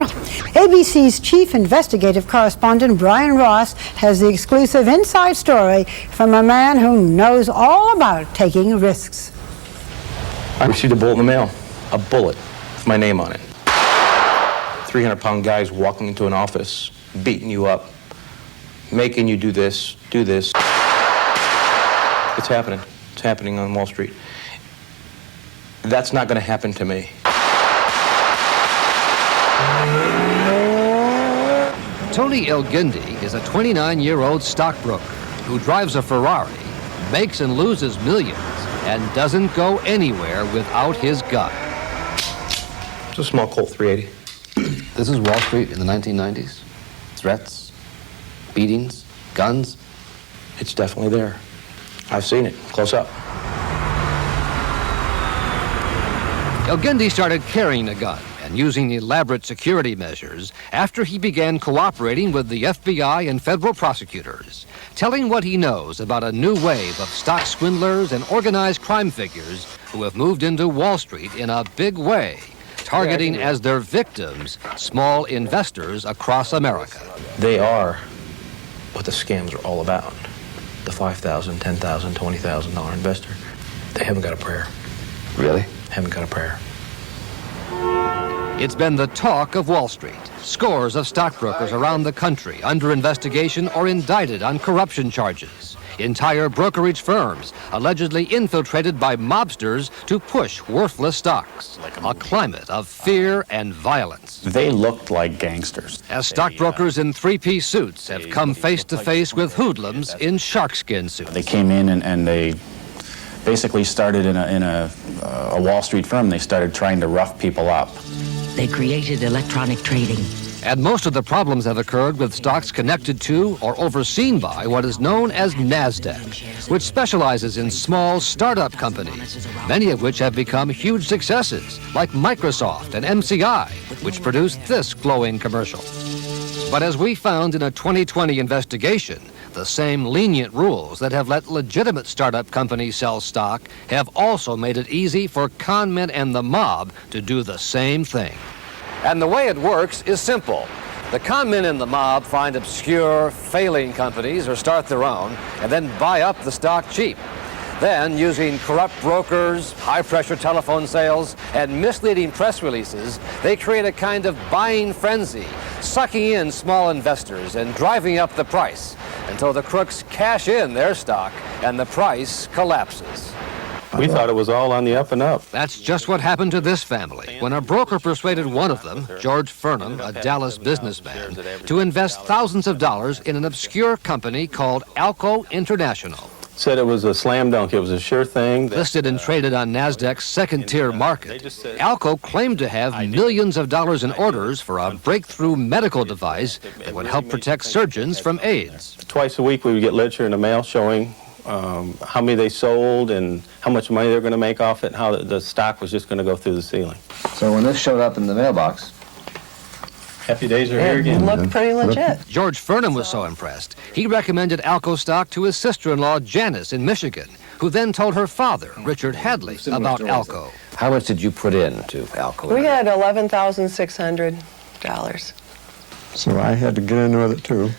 ABC's chief investigative correspondent, Brian Ross, has the exclusive inside story from a man who knows all about taking risks. I received a bullet in the mail. A bullet with my name on it. 300-pound guys walking into an office, beating you up, making you do this, do this. It's happening. It's happening on Wall Street. That's not going to happen to me. Tony Elgindy is a 29-year-old stockbroker who drives a Ferrari, makes and loses millions, and doesn't go anywhere without his gun. It's a small Colt 380. This is Wall Street in the 1990s? Threats, beatings, guns? It's definitely there. I've seen it, close up. Elgindy started carrying a gun and using elaborate security measures after he began cooperating with the FBI and federal prosecutors, telling what he knows about a new wave of stock swindlers and organized crime figures who have moved into Wall Street in a big way, targeting as their victims small investors across America. They are what the scams are all about. The $5,000, $10,000, $20,000 investor. They haven't got a prayer. Really? Haven't got a prayer. It's been the talk of Wall Street. Scores of stockbrokers around the country under investigation or indicted on corruption charges. Entire brokerage firms allegedly infiltrated by mobsters to push worthless stocks. A climate of fear and violence. They looked like gangsters. As stockbrokers in three-piece suits have come face to face with hoodlums in sharkskin suits. They came in and they basically started in a Wall Street firm. They started trying to rough people up. They created electronic trading. And most of the problems have occurred with stocks connected to or overseen by what is known as NASDAQ, which specializes in small startup companies, many of which have become huge successes, like Microsoft and MCI, which produced this glowing commercial. But as we found in a 2020 investigation, the same lenient rules that have let legitimate startup companies sell stock have also made it easy for con men and the mob to do the same thing. And the way it works is simple. The con men and the mob find obscure, failing companies or start their own and then buy up the stock cheap. Then, using corrupt brokers, high-pressure telephone sales, and misleading press releases, they create a kind of buying frenzy, sucking in small investors and driving up the price until the crooks cash in their stock and the price collapses. We thought it was all on the up and up. That's just what happened to this family when a broker persuaded one of them, George Furnham, a Dallas businessman, to invest thousands of dollars in an obscure company called Alco International. Said it was a slam dunk. It was a sure thing. Listed and traded on NASDAQ's second-tier market, Alco claimed to have millions of dollars in orders for a breakthrough medical device that would help protect surgeons from AIDS. Twice a week we would get literature in the mail showing how many they sold and how much money they're going to make off it and how the stock was just going to go through the ceiling. So when this showed up in the mailbox, happy days are here again. It looked pretty legit. George Furnham was so impressed, he recommended Alco stock to his sister-in-law, Janice, in Michigan, who then told her father, Richard Hadley, about Alco. how much did you put into Alco? We had $11,600. So I had to get in with it too.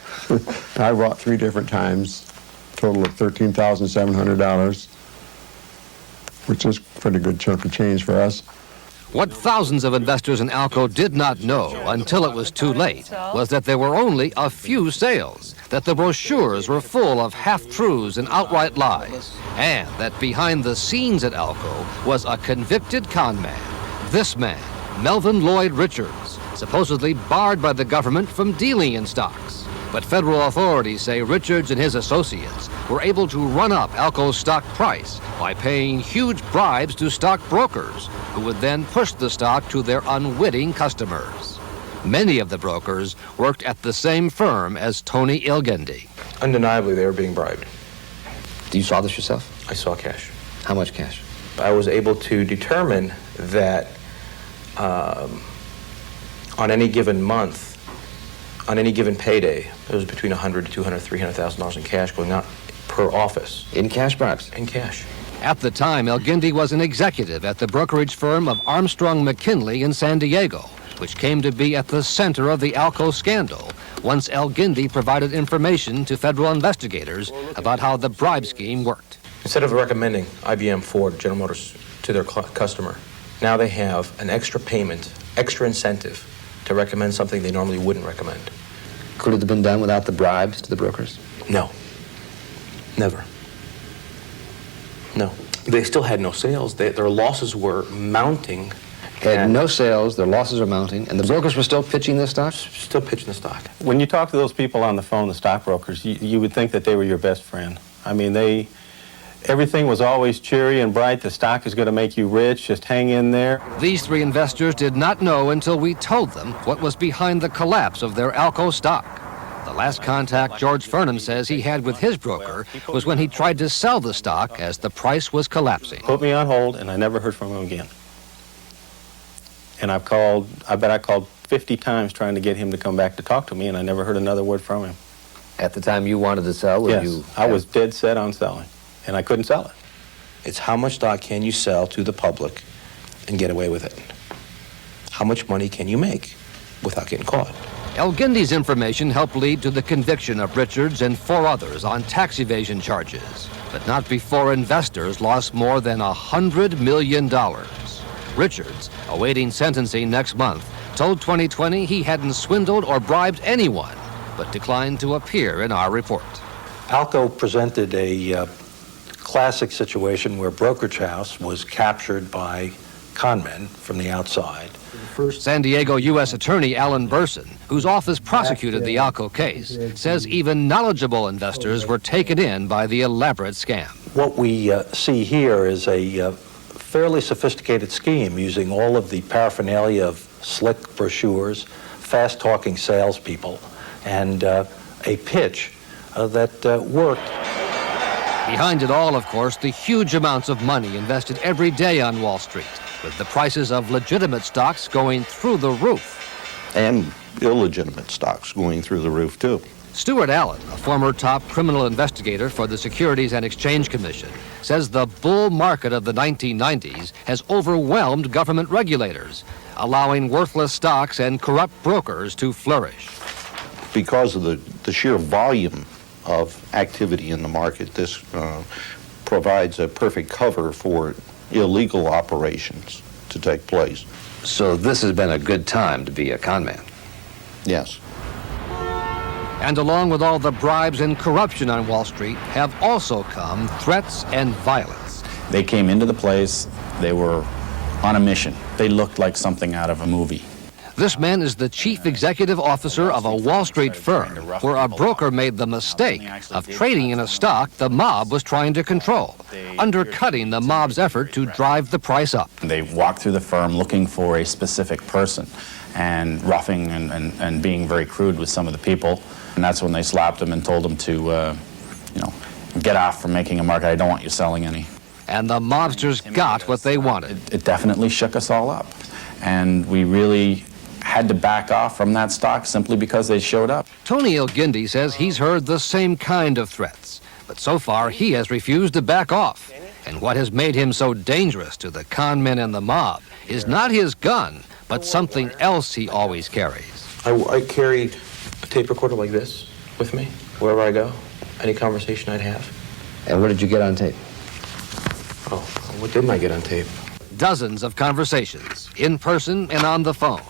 I bought 3 different times, total of $13,700, which is a pretty good chunk of change for us. What thousands of investors in Alco did not know until it was too late was that there were only a few sales, that the brochures were full of half-truths and outright lies, and that behind the scenes at Alco was a convicted con man. This man, Melvin Lloyd Richards, supposedly barred by the government from dealing in stocks. But federal authorities say Richards and his associates were able to run up Alco's stock price by paying huge bribes to stock brokers, who would then push the stock to their unwitting customers. Many of the brokers worked at the same firm as Tony Elgindy. Undeniably, they were being bribed. You saw this yourself? I saw cash. How much cash? I was able to determine that on any given month, on any given payday, it was between $100,000 to $200,000, $300,000 in cash going out per office. In cash bribes? In cash. At the time, Elgindy was an executive at the brokerage firm of Armstrong McKinley in San Diego, which came to be at the center of the Alco scandal once El Guindy provided information to federal investigators about how the bribe scheme worked. Instead of recommending IBM, Ford, General Motors to their customer, now they have an extra payment, extra incentive to recommend something they normally wouldn't recommend. Could it have been done without the bribes to the brokers? No. Never. No. They still had no sales. Their losses were mounting. Had no sales, their losses are mounting, and the brokers were still pitching this stock? Still pitching the stock. When you talk to those people on the phone, the stockbrokers, you would think that they were your best friend. I mean, everything was always cheery and bright. The stock is going to make you rich. Just hang in there. These three investors did not know until we told them what was behind the collapse of their Alco stock. The last contact George Furnham says he had with his broker was when he tried to sell the stock as the price was collapsing. Put me on hold, and I never heard from him again. And I bet I called 50 times trying to get him to come back to talk to me, and I never heard another word from him. At the time you wanted to sell? Yes, I was dead set on selling, and I couldn't sell it. It's how much stock can you sell to the public and get away with it? How much money can you make without getting caught? El Guindy's information helped lead to the conviction of Richards and 4 others on tax evasion charges, but not before investors lost more than $100 million. Richards, awaiting sentencing next month, told 2020 he hadn't swindled or bribed anyone, but declined to appear in our report. Alco presented a classic situation where brokerage house was captured by con men from the outside. San Diego U.S. Attorney Alan Burson, whose office prosecuted the Alco case, says even knowledgeable investors were taken in by the elaborate scam. What we see here is a fairly sophisticated scheme using all of the paraphernalia of slick brochures, fast-talking salespeople, and a pitch that worked. Behind it all, of course, the huge amounts of money invested every day on Wall Street, with the prices of legitimate stocks going through the roof. And illegitimate stocks going through the roof, too. Stuart Allen, a former top criminal investigator for the Securities and Exchange Commission, says the bull market of the 1990s has overwhelmed government regulators, allowing worthless stocks and corrupt brokers to flourish. Because of the sheer volume of activity in the market, this provides a perfect cover for illegal operations to take place. So this has been a good time to be a con man? Yes. And along with all the bribes and corruption on Wall Street have also come threats and violence. They came into the place, they were on a mission. They looked like something out of a movie. This man is the chief executive officer of a Wall Street firm where a broker made the mistake of trading in a stock the mob was trying to control, undercutting the mob's effort to drive the price up. They walked through the firm looking for a specific person and roughing and being very crude with some of the people. And that's when they slapped him and told him to, get off from making a market. I don't want you selling any. And the mobsters got what they wanted. It definitely shook us all up. And we really had to back off from that stock simply because they showed up. Tony El Guindy says he's heard the same kind of threats, but so far he has refused to back off. And what has made him so dangerous to the con men and the mob is not his gun, but something else he always carries. I carried a tape recorder like this with me wherever I go, any conversation I'd have. And what did you get on tape? Oh, what didn't I get on tape? Dozens of conversations, in person and on the phone.